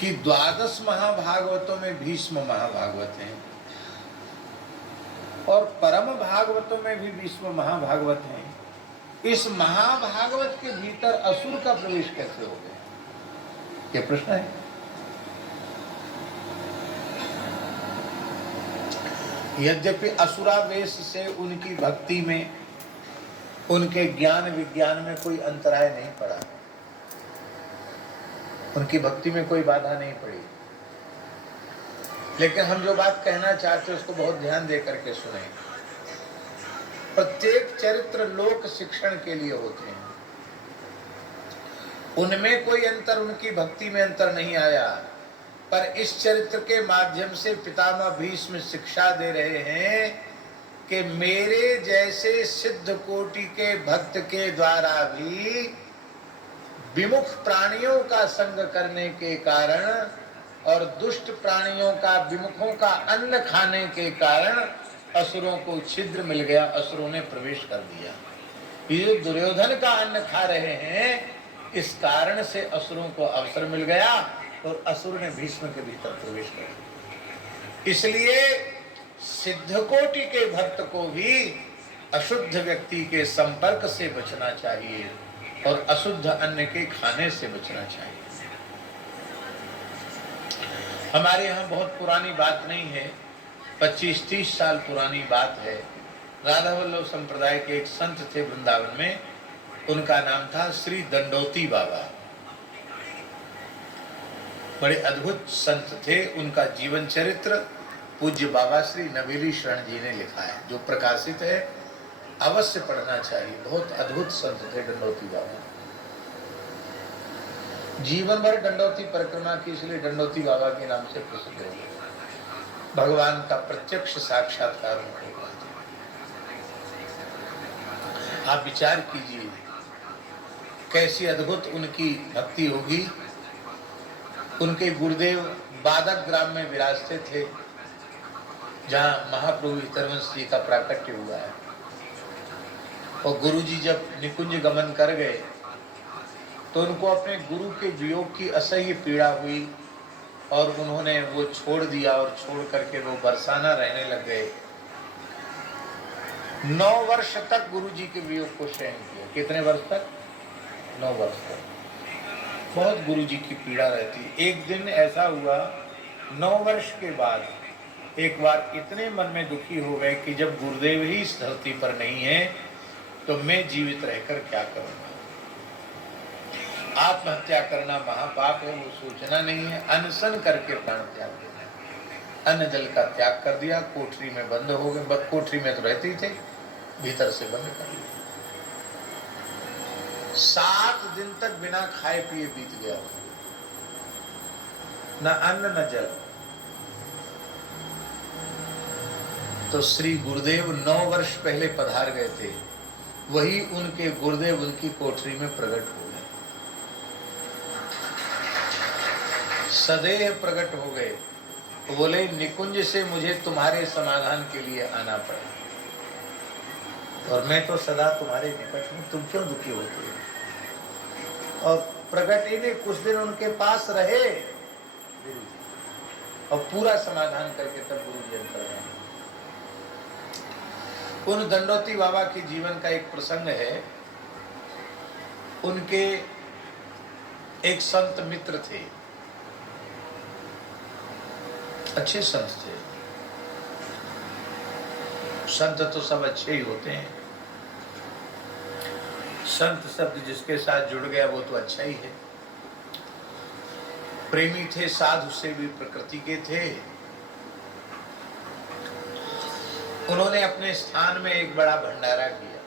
कि द्वादश महाभागवतों में भीष्म महाभागवत हैं और परम भागवतों में भी भीष्म महाभागवत हैं। इस महाभागवत के भीतर असुर का प्रवेश कैसे हो गया, ये प्रश्न है। यद्यपि असुरावेश से उनकी भक्ति में, उनके ज्ञान विज्ञान में कोई अंतराय नहीं पड़ा, उनकी भक्ति में कोई बाधा नहीं पड़ी, लेकिन हम जो बात कहना चाहते हैं उसको बहुत ध्यान दे करके सुने। प्रत्येक चरित्र लोक शिक्षण के लिए होते हैं, उनमें कोई अंतर, उनकी भक्ति में अंतर नहीं आया, पर इस चरित्र के माध्यम से पितामह भीष्म शिक्षा दे रहे हैं कि मेरे जैसे सिद्ध कोटि के भक्त के द्वारा भी विमुख प्राणियों का संग करने के कारण और दुष्ट प्राणियों का, विमुखों का अन्न खाने के कारण असुरों को छिद्र मिल गया, असुरों ने प्रवेश कर दिया। ये दुर्योधन का अन्न खा रहे हैं, इस कारण से असुरों को अवसर मिल गया और असुर ने भीष्म के भीतर प्रवेश कर दिया। इसलिए सिद्ध कोटि के भक्त को भी अशुद्ध व्यक्ति के संपर्क से बचना चाहिए और अशुद्ध अन्न के खाने से बचना चाहिए। हमारे यहाँ बहुत पुरानी बात नहीं है, 25-30 साल पुरानी बात है। राधा वल्लभ संप्रदाय के एक संत थे वृंदावन में, उनका नाम था श्री दंडोती बाबा। बड़े अद्भुत संत थे। उनका जीवन चरित्र पूज्य बाबा श्री नवेली शरण जी ने लिखा है, जो प्रकाशित है, अवश्य पढ़ना चाहिए। बहुत अद्भुत संत थे दंडोती बाबा। जीवन भर दंडोती परिक्रमा की, इसलिए दंडोती बाबा के नाम से प्रसिद्ध हो गए। भगवान का प्रत्यक्ष साक्षात्कार उनको हुआ। आप विचार कीजिए कैसी अद्भुत उनकी भक्ति होगी। उनके गुरुदेव बादक ग्राम में विराजते थे, जहाँ महाप्रभु हितरवंश जी का प्राकट्य हुआ है। और गुरुजी जब निकुंज गमन कर गए तो उनको अपने गुरु के वियोग की असह्य पीड़ा हुई और उन्होंने वो छोड़ दिया और छोड़ करके वो बरसाना रहने लग गए। 9 वर्ष तक गुरुजी के वियोग को सहन किया। कितने वर्ष तक? 9 वर्ष तक बहुत गुरुजी की पीड़ा रहती। एक दिन ऐसा हुआ, 9 वर्ष के बाद एक बार इतने मन में दुखी हो गए कि जब गुरुदेव ही इस धरती पर नहीं है तो मैं जीवित रहकर क्या करूंगा। आत्महत्या करना महापाप है, वो सोचना नहीं है। अनशन करके प्राण त्याग देना। अन्न जल का त्याग कर दिया, कोठरी में बंद हो गए। कोठरी में तो रहते ही थे, भीतर से बंद कर लिया। 7 दिन तक बिना खाए पिए बीत गया, न अन्न न जल। तो श्री गुरुदेव 9 वर्ष पहले पधार गए थे, वही उनके गुरुदेव उनकी कोठरी में प्रकट हो गए, सदैव प्रकट हो गए। बोले निकुंज से मुझे तुम्हारे समाधान के लिए आना पड़ा और मैं तो सदा तुम्हारे निकट हूं, तुम क्यों दुखी होते हो। और प्रकट ही ने कुछ दिन उनके पास रहे और पूरा समाधान करके तब गुरु जी अंतर गए। उन दंडोती बाबा के जीवन का एक प्रसंग है। उनके एक संत मित्र थे, अच्छे संत थे। संत तो सब अच्छे ही होते हैं, संत शब्द जिसके साथ जुड़ गया वो तो अच्छा ही है। प्रेमी थे, साधु से भी प्रकृति के थे। उन्होंने अपने स्थान में एक बड़ा भंडारा किया,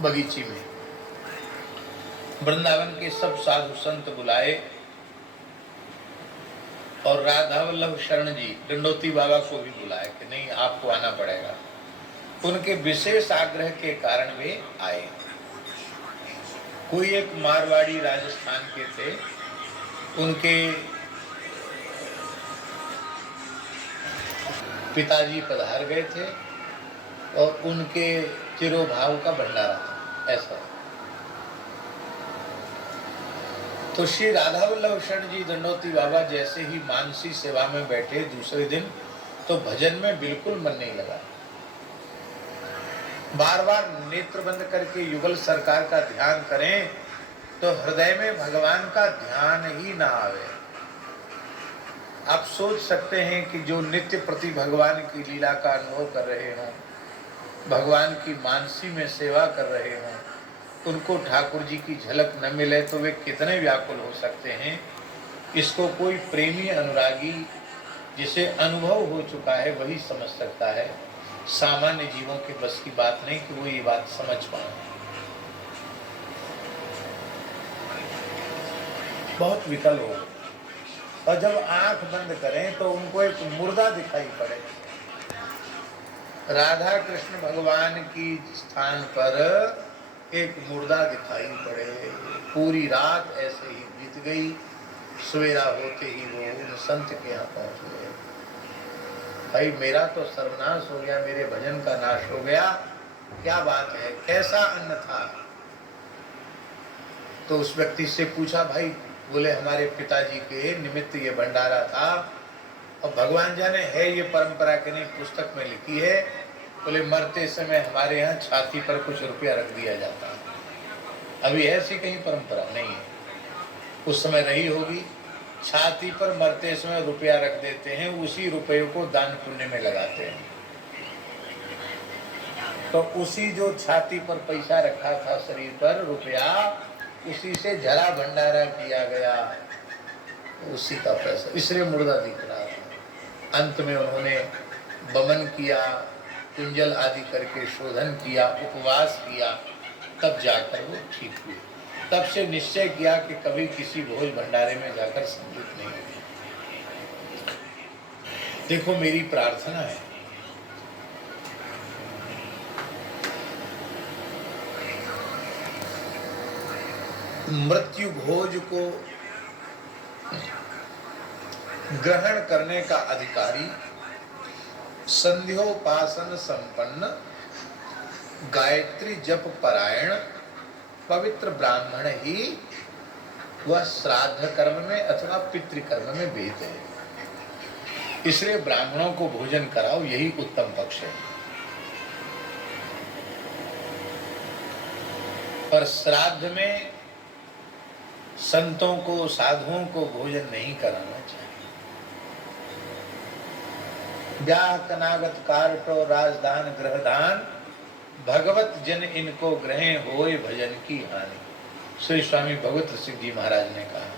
बगीचे में। वृंदावन के सब साधु संत बुलाए और राधा वल्लभ शरण जी दंडोती बाबा को भी बुलाया कि नहीं, आपको आना पड़ेगा। उनके विशेष आग्रह के कारण वे आए। कोई एक मारवाड़ी राजस्थान के थे, उनके पिताजी पधार गए थे और उनके चिरोभाव का भंडारा था, ऐसा। तो श्री राधा वल्लभ शरण जी दंडोती बाबा जैसे ही मानसी सेवा में बैठे दूसरे दिन, तो भजन में बिल्कुल मन नहीं लगा। बार बार नेत्र बंद करके युगल सरकार का ध्यान करें तो हृदय में भगवान का ध्यान ही ना आवे। आप सोच सकते हैं कि जो नित्य प्रति भगवान की लीला का अनुभव कर रहे हों, भगवान की मानसी में सेवा कर रहे हों, उनको ठाकुर जी की झलक न मिले तो वे कितने व्याकुल हो सकते हैं। इसको कोई प्रेमी अनुरागी जिसे अनुभव हो चुका है वही समझ सकता है। सामान्य जीवों के बस की बात नहीं कि वो ये बात समझ पाए। बहुत विकल हो, और जब आंख बंद करें तो उनको एक मुर्दा दिखाई पड़े। राधा कृष्ण भगवान की स्थान पर एक मुर्दा दिखाई पड़े। पूरी रात ऐसे ही बीत गई। सवेरा होते ही वो उन संत के यहाँ पहुंच गए। भाई मेरा तो सर्वनाश हो गया, मेरे भजन का नाश हो गया, क्या बात है, कैसा अन्न था? तो उस व्यक्ति से पूछा, भाई बोले हमारे पिताजी के निमित्त ये भंडारा था, और भगवान जाने है ये परंपरा के नहीं, पुस्तक में लिखी है। बोले मरते समय हमारे यहाँ छाती पर कुछ रुपया रख दिया जाता है। अभी ऐसी कहीं परंपरा नहीं है, उस समय रही होगी। छाती पर मरते समय रुपया रख देते हैं, उसी रुपये को दान पुण्य में लगाते हैं। तो उसी जो छाती पर पैसा रखा था शरीर पर रुपया, उसी से जरा भंडारा किया गया, उसी का पैसा, इसलिए मुर्दा दिख रहा था। अंत में उन्होंने बमन किया, कुंजल आदि करके शोधन किया, उपवास किया, तब जाकर वो ठीक हुए। तब से निश्चय किया कि कभी किसी भोज भंडारे में जाकर सम्मिलित नहीं होगी। देखो मेरी प्रार्थना है, मृत्यु भोज को ग्रहण करने का अधिकारी संध्योपासन संपन्न, गायत्री जप परायण पवित्र ब्राह्मण ही वह श्राद्ध कर्म में अथवा पितृकर्म में विहित है। इसलिए ब्राह्मणों को भोजन कराओ, यही उत्तम पक्ष है। पर श्राद्ध में संतों को, साधुओं को भोजन नहीं कराना चाहिए। ब्याह कनागत कार्टो राजदान ग्रहदान, भगवत जन इनको ग्रहण होए भजन की हानि। श्री स्वामी भगवत सिंह जी महाराज ने कहा।